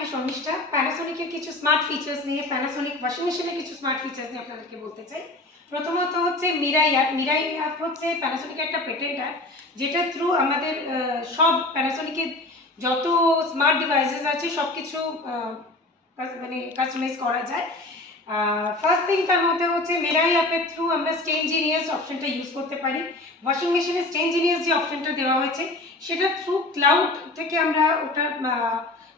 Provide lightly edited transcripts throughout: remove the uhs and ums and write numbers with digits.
আমি শর্মিষ্ঠা। প্যানাসোনিকের কিছু smart features নিয়ে, প্যানাসোনিক ওয়াশিং মেশিনের কিছু স্মার্ট ফিচার্স নিয়ে আপনাদেরকে বলতে চাই। প্রথমত হচ্ছে মিরাই অ্যাপ। মিরাই অ্যাপ হচ্ছে প্যানাসোনিকের একটা পেটেন্ট অ্যাপ, যেটা থ্রু আমাদের সব প্যানাসোনিকের যত স্মার্ট ডিভাইসেস আছে সব কিছু মানে কাস্টমাইজ করা যায়। ফার্স্ট থিং তার মধ্যে হচ্ছে মিরাই অ্যাপের থ্রু আমরা স্টেন জিনিয়াস অপশনটা ইউজ করতে পারি। ওয়াশিং মেশিনে স্টেন জিনিয়াস যে অপশনটা দেওয়া হয়েছে সেটা থ্রু ক্লাউড থেকে আমরা ওটার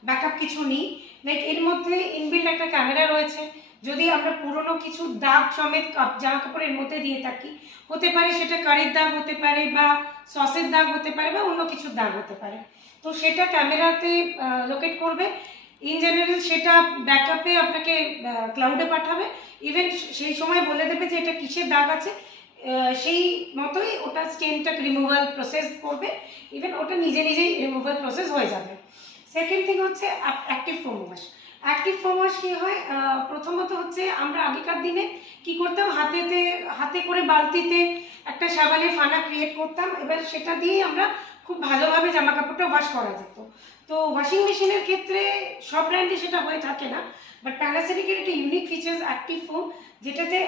ব্যাকআপ কিছু নিই। লাইক এর মধ্যে ইনবিল্ড একটা ক্যামেরা রয়েছে। যদি আমরা পুরনো কিছু দাগ সমেত জামা কাপড়ের মধ্যে দিয়ে থাকি, হতে পারে সেটা কারির দাগ হতে পারে বা সসের দাগ হতে পারে বা অন্য কিছুর দাগ হতে পারে, তো সেটা ক্যামেরাতে লোকেট করবে। ইন জেনারেল সেটা ব্যাকআপে আপনাকে ক্লাউডে পাঠাবে। ইভেন সেই সময় বলে দেবে যে এটা কিসের দাগ আছে, সেই মতোই ওটা স্টেনটা রিমুভাল প্রসেস করবে। ইভেন ওটা নিজে নিজেই রিমুভাল প্রসেস হয়ে যাবে। সেকেন্ড থিং হচ্ছে active foam wash. Active foam wash কী হয়, প্রথমত হচ্ছে আমরা আগেকার দিনে কি করতাম, হাতে করে বালতিতে একটা সাবানের ফানা ক্রিয়েট করতাম, এবার সেটা দিয়েই আমরা খুব ভালোভাবে জামা কাপড়টা ওয়াশ করা যেত। তো ওয়াশিং মেশিনের ক্ষেত্রে সব ব্র্যান্ডে সেটা হয়ে থাকে না, বাট প্যানাসোনিকের একটা ইউনিক ফিচার্স অ্যাক্টিভ ফোম, যেটাতে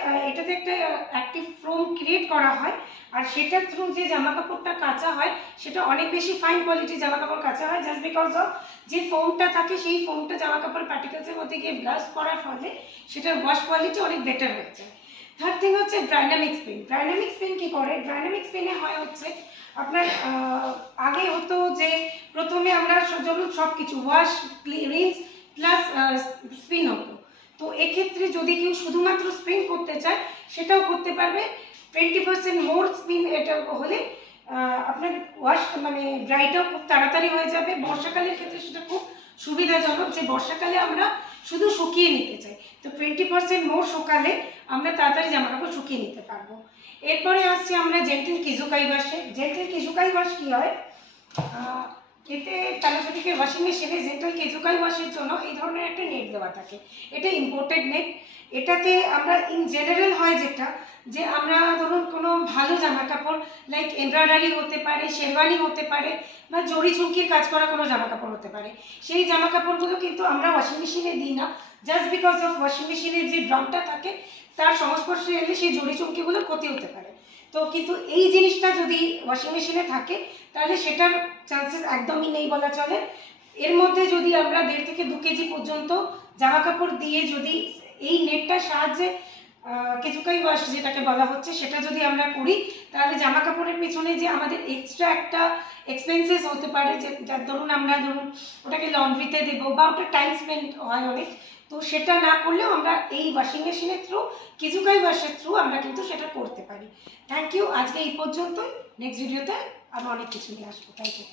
একটা অ্যাক্টিভ ফোম ক্রিয়েট করা হয়, আর সেটার থ্রু যে জামা কাপড়টা কাচা হয় সেটা অনেক বেশি ফাইন কোয়ালিটির জামা কাপড় কাচা হয়, জাস্ট বিকজ অফ যে ফোমটা থাকে সেই ফোমটা জামা কাপড় পার্টিকেলসের মধ্যে গিয়ে ব্লাস্ট করার ফলে সেটার ওয়াশ কোয়ালিটি অনেক বেটার হয়ে যায়। থার্ড থিং হচ্ছে ডাইনামিক স্পিন। ডাইনামিক স্পিন কী করে, ডাইনামিক স্পিনে হয় হচ্ছে আপনার আগে হতো যে প্রথমে আমরা সব কিছু ওয়াশ, রিন্স প্লাস স্পিন হতো। তো এক্ষেত্রে যদি কেউ শুধুমাত্র স্পিন করতে চায় সেটাও করতে পারবে। 20% মোর স্পিন এটা হলে আপনার ওয়াশ মানে ড্রাইটাও খুব তাড়াতাড়ি হয়ে যাবে। বর্ষাকালের ক্ষেত্রে সেটা খুব সুবিধাজনক, যে বর্ষাকালে আমরা শুধু শুকিয়ে নিতে চাই, তো 20% মোর শুকালে আমরা তাড়াতাড়ি জামা কাপড় শুকিয়ে নিতে পারবো। এরপরে আসছি আমরা জেন্টেল কিজুকাই ওয়াশে। জেন্টেল কিজুকাই ওয়াশ কী হয়, এতে প্যানাসোনিকের ওয়াশিং মেশিনে জেন্টেল কিজুকাই ওয়াশের জন্য এই ধরনের একটা নেট দেওয়া থাকে। এটা ইম্পোর্টেড নেট। এটাতে আমরা ইন জেনারেল হয় যেটা, যে আমরা ধরুন কোনো ভালো জামা কাপড় লাইক এমব্রয়ডারি হতে পারে, শেরওয়ানি হতে পারে বা জড়ি চুমকির কাজ করা কোনো জামা কাপড় হতে পারে, সেই জামা কাপড়গুলো কিন্তু আমরা ওয়াশিং মেশিনে দিই না, জাস্ট বিকজ অফ ওয়াশিং মেশিনের যে ড্রামটা থাকে তার সংস্পর্শে এলে সেই জড়ি চুমকিগুলোর ক্ষতি হতে পারে। তো কিন্তু এই জিনিসটা যদি ওয়াশিং মেশিনে থাকে তাহলে সেটার চান্সেস একদমই নেই বলা চলে। এর মধ্যে যদি আমরা 1.5 থেকে 2 কেজি পর্যন্ত জামা কাপড় দিয়ে যদি এই নেটটার সাহায্যে কিজুকাই ওয়াশ যেটাকে বলা হচ্ছে সেটা যদি আমরা করি, তাহলে জামা কাপড়ের পেছনে যে আমাদের এক্সট্রা একটা এক্সপেন্সেস হতে পারে, যে যার ধরুন আমরা ওটাকে লন্ড্রিতে দেবো বা ওটা টাইম স্পেন্ড হয় অনেক, তো সেটা না করলেও আমরা এই ওয়াশিং মেশিনের থ্রু, কিজুকাই ওয়াশের থ্রু আমরা কিন্তু সেটা করতে পারি। Thank you. আজকে এই পর্যন্তই। নেক্সট ভিডিওতে আমরা অনেক কিছু নিয়ে আসবো। Thank you.